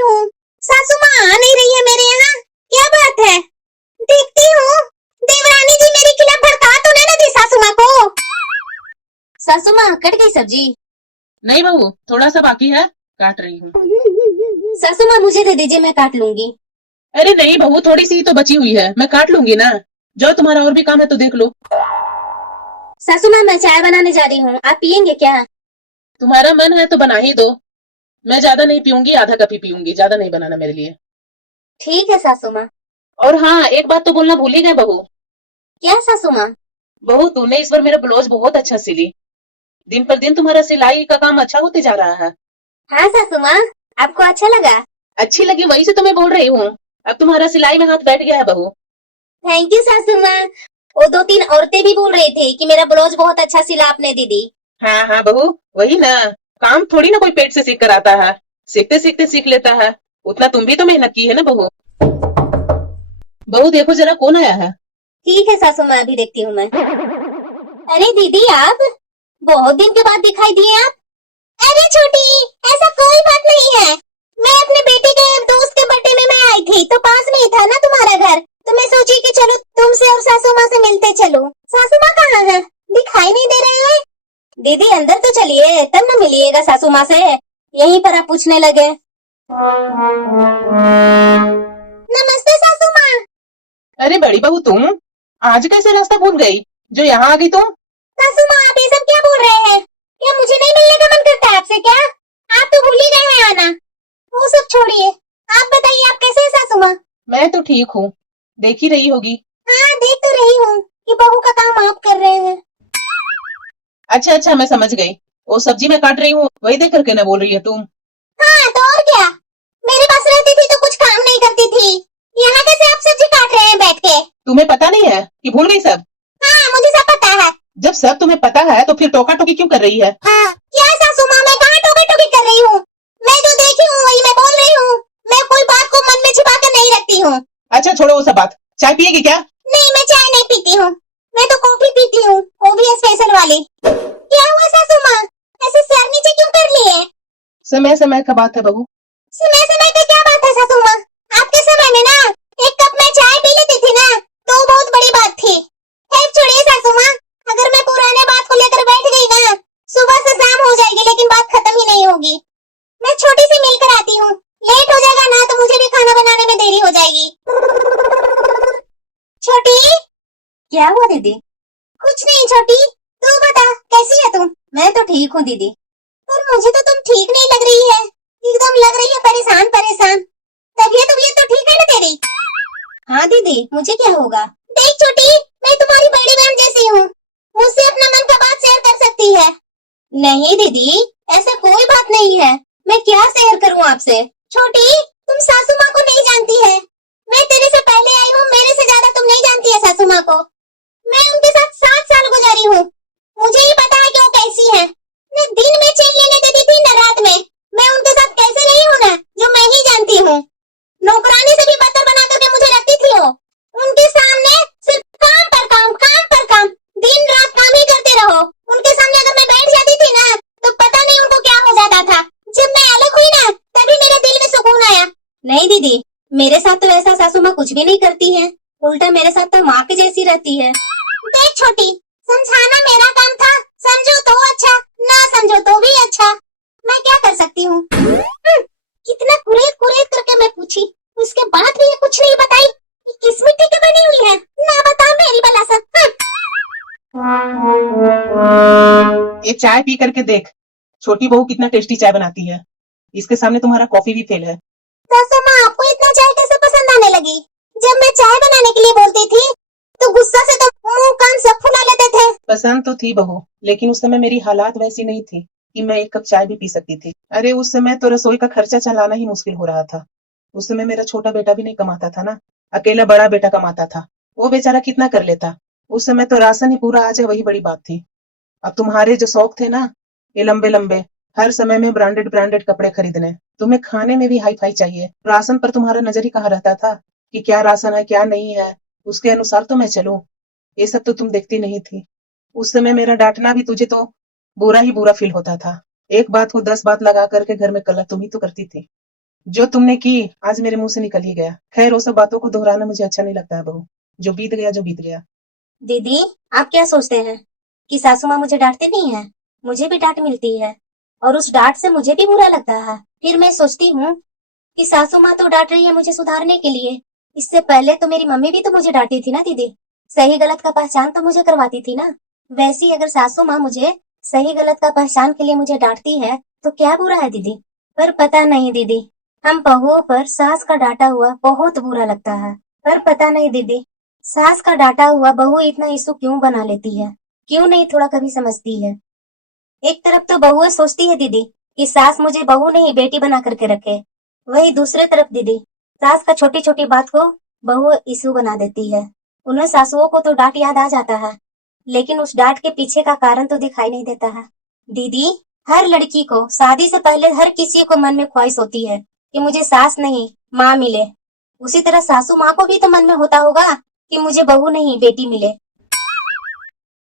हूँ। सासू माँ आ नहीं रही है मेरे यहाँ, क्या बात है? देखती हूँ देवरानी जी मेरे खिलाफ भड़का तो नहीं दी सासू माँ को। सासू माँ कट गई सब्जी? नहीं बहू, थोड़ा सा बाकी है, काट रही हूँ। सासू माँ मुझे दे दीजिए, मैं काट लूंगी। अरे नहीं बहू, थोड़ी सी तो बची हुई है, मैं काट लूंगी ना। जो तुम्हारा और भी काम है तो देख लो। सासू माँ मैं चाय बनाने जा रही हूँ, आप पियेंगे क्या? तुम्हारा मन है तो बना ही दो। मैं ज्यादा नहीं पीऊंगी, आधा कप ही पीऊंगी, ज्यादा नहीं बनाना मेरे लिए। ठीक है सासू माँ। और हाँ, एक बात तो बोलना भूल ही गए बहू। क्या सासू माँ? बहू, तूने इस बार मेरा ब्लाउज बहुत अच्छा सिली। दिन पर दिन तुम्हारा सिलाई का काम अच्छा होते जा रहा है। हाँ सासू माँ, आपको अच्छा लगा? अच्छी लगी, वही से तो मैं बोल रही हूँ। अब तुम्हारा सिलाई में हाथ बैठ गया है बहू। थैंक यू सासू माँ। वो 2-3 औरतें भी बोल रही थी कि मेरा ब्लाउज बहुत अच्छा सिला आपने दीदी। हाँ हाँ बहू, वही ना। काम थोड़ी ना कोई पेट से सीख कर आता है, सीखते सीखते सीख लेता है। उतना तुम भी तो मेहनत की है ना बहू। बहू देखो जरा, कौन आया है। ठीक है सासू माँ, अभी देखती हूँ मैं। अरे दीदी आप, बहुत दिन के बाद दिखाई दिए आप। अरे छोटी, ऐसा कोई बात नहीं है। मैं अपने बेटे के दोस्त के बर्थडे में मैं आई थी, तो पास में ही था ना तुम्हारा घर, तो मैं सोची कि चलो तुमसे और सासू माँ से मिलते चलो। सासू माँ कहाँ है? दिखाई नहीं दे रहे हैं। दीदी अंदर तो चलिए, तब न मिलिएगा सासू माँ से, यहीं पर आप पूछने लगे। नमस्ते सासू माँ। अरे बड़ी बहू, तुम आज कैसे रास्ता भूल गई, जो यहाँ आ गई तुम। सासू माँ आप ये सब क्या बोल रहे हैं? क्या मुझे नहीं मिलने का मन करता है आपसे क्या? आप तो भूल ही गए हैं आना। वो सब छोड़िए, आप बताइए आप कैसे हैं सासू माँ? मैं तो ठीक हूँ, देख ही रही होगी। हाँ देख तो रही हूँ कि बहू का काम आप कर रहे हैं। अच्छा अच्छा, मैं समझ गई। वो सब्जी मैं काट रही हूँ, वही देख करके ना बोल रही है तुम। हाँ तो और क्या, मेरे पास रहती थी तो कुछ काम नहीं करती थी, यहाँ कैसे आप सब्जी काट रहे हैं बैठ के? तुम्हें पता नहीं है कि भूल गई सब। हाँ मुझे सब पता है। जब सब तुम्हें पता है तो फिर टोका टोकी क्यों कर रही है। क्या सासू माँ, मैं कहाँ टोका टोकी कर रही हूँ? मैं जो देखी हूँ वही मैं बोल रही हूँ। मैं कोई बात को मन में छिपा कर नहीं रखती हूँ। अच्छा छोड़ो वो सब बात, चाय पिएगी क्या। नहीं मैं चाय नहीं पीती हूँ, मैं तो कॉफी पीती हूँ, वो भी स्पेशल वाली। क्या हुआ सासू माँ, ऐसे सर नीचे क्यों कर लिए? समय समय का बात है बहू। समय समय का क्या बात है सासू माँ? आपके समय में ना एक कप में चाय पी लेती थी ना, तो बहुत बड़ी बात थी। खैर छोड़िए सासू माँ, अगर मैं पुराने बात को लेकर बैठ गई ना, सुबह से शाम हो जाएगी लेकिन बात खत्म ही नहीं होगी। मैं छोटी से मिलकर आती हूँ, लेट हो जाएगा ना तो मुझे भी खाना बनाने में देरी हो जाएगी। छोटी। क्या हुआ दीदी? कुछ नहीं छोटी, तू बता कैसी है तुम? मैं तो ठीक हूँ दीदी। पर मुझे तो तुम ठीक नहीं लग रही है, एकदम लग रही है परेशान परेशान। तबीयत तबीयत तो ठीक है ना तेरी? हाँ दीदी, मुझे क्या होगा? देख छोटी, मैं तुम्हारी बड़ी बहन जैसी हूँ, मुझसे अपना मन का बात शेयर कर सकती है। नहीं दीदी, ऐसा कोई बात नहीं है, मैं क्या शेयर करूँ आपसे? छोटी, तुम सासू माँ को नहीं जानती है, मैं तेरे से पहले आई हूँ, मेरे से ज्यादा तुम नहीं जानती है सासू माँ को। मैं उनके साथ 7 साल गुजारी हूँ, मुझे ही पता है कि वो कैसी है। न दिन में चैन लेने देती थी न रात में। मैं उनके साथ कैसे रही हूँ ना, जो मैं ही जानती हूँ। नौकरानी से भी बदतर बना करके मुझे रखती थी वो। उनके सामने सिर्फ काम पर काम, काम पर काम, दिन रात काम ही करते रहो। उनके सामने अगर मैं बैठ जाती थी ना, तो पता नहीं उनको क्या हो जाता था। जब मैं अलग हुई ना, तभी मेरे दिल में सुकून आया। नहीं दीदी, मेरे साथ तो ऐसा सासू माँ कुछ भी नहीं करती है, उल्टा मेरे साथ तो माँ के जैसी रहती है। देख छोटी, समझाना मेरा काम था, समझो तो अच्छा, ना समझो तो भी अच्छा। मैं क्या कर सकती हूँ? कितना कुरेद कुरेद करके मैं पूछी, उसके बाद भी ये कुछ नहीं बताई कि किस मिट्टी की बनी हुई है। ना बता मेरी बला सा। ये चाय पी करके देख, छोटी बहू कितना टेस्टी चाय बनाती है। इसके सामने तुम्हारा कॉफी भी फेल है। सासू माँ आपको इतना चाय कैसे पसंद आने लगी? जब मैं चाय बनाने के लिए बोलती थी तो गुस्सा से तो मुंह कान सब फुला लेते थे। पसंद तो थी बहू, लेकिन उस समय मेरी हालात वैसी नहीं थी कि मैं एक कप चाय भी पी सकती थी। अरे उस समय तो रसोई का खर्चा चलाना ही मुश्किल हो रहा था। उस समय मेरा छोटा बेटा भी नहीं कमाता था ना, अकेला बड़ा बेटा कमाता था। वो बेचारा कितना कर लेता। उस समय तो राशन ही पूरा आ जाए वही बड़ी बात थी। अब तुम्हारे जो शौक थे ना, ये लंबे लंबे, हर समय में ब्रांडेड ब्रांडेड कपड़े खरीदने, तुम्हें खाने में भी हाई फाई चाहिए। राशन पर तुम्हारा नजर ही कहाँ रहता था कि क्या राशन है क्या नहीं है, उसके अनुसार तो मैं चलूं। ये सब तो तुम देखती नहीं थी। उस समय मेरा डांटना भी तुझे तो बुरा ही बुरा फील होता था। एक बात को 10 बात लगा करके घर में कलह तुम ही तो करती थी। जो तुमने की आज मेरे मुंह से निकल ही गया। खैर वो सब बातों को दोहराना मुझे अच्छा नहीं लगता है बहू। जो बीत गया जो बीत गया। दीदी, आप क्या सोचते हैं कि सासू माँ मुझे डांटते नहीं है? मुझे भी डांट मिलती है और उस डांट से मुझे भी बुरा लगता है। फिर मैं सोचती हूँ कि सासू माँ तो डांट रही है मुझे सुधारने के लिए। इससे पहले तो मेरी मम्मी भी तो मुझे डांटती थी ना दीदी। सही गलत का पहचान तो मुझे करवाती थी ना। वैसे ही अगर सासू माँ मुझे सही गलत का पहचान के लिए मुझे डांटती है तो क्या बुरा है दीदी? पर पता नहीं दीदी, हम बहुओं पर सास का डांटा हुआ बहुत बुरा लगता है। पर पता नहीं दीदी, सास का डांटा हुआ बहू इतना इशू क्यों बना लेती है? क्यों नहीं थोड़ा कभी समझती है? एक तरफ तो बहुएं सोचती है दीदी कि सास मुझे बहू नहीं बेटी बना करके रखे। वही दूसरे तरफ दीदी, सास का छोटी छोटी बात को बहू इशू बना देती है। उन्हें सासुओं को तो डांट याद आ जाता है, लेकिन उस डांट के पीछे का कारण तो दिखाई नहीं देता है। दीदी, हर लड़की को शादी से पहले हर किसी को मन में ख्वाहिश होती है कि मुझे सास नहीं माँ मिले। उसी तरह सासू माँ को भी तो मन में होता होगा कि मुझे बहू नहीं बेटी मिले।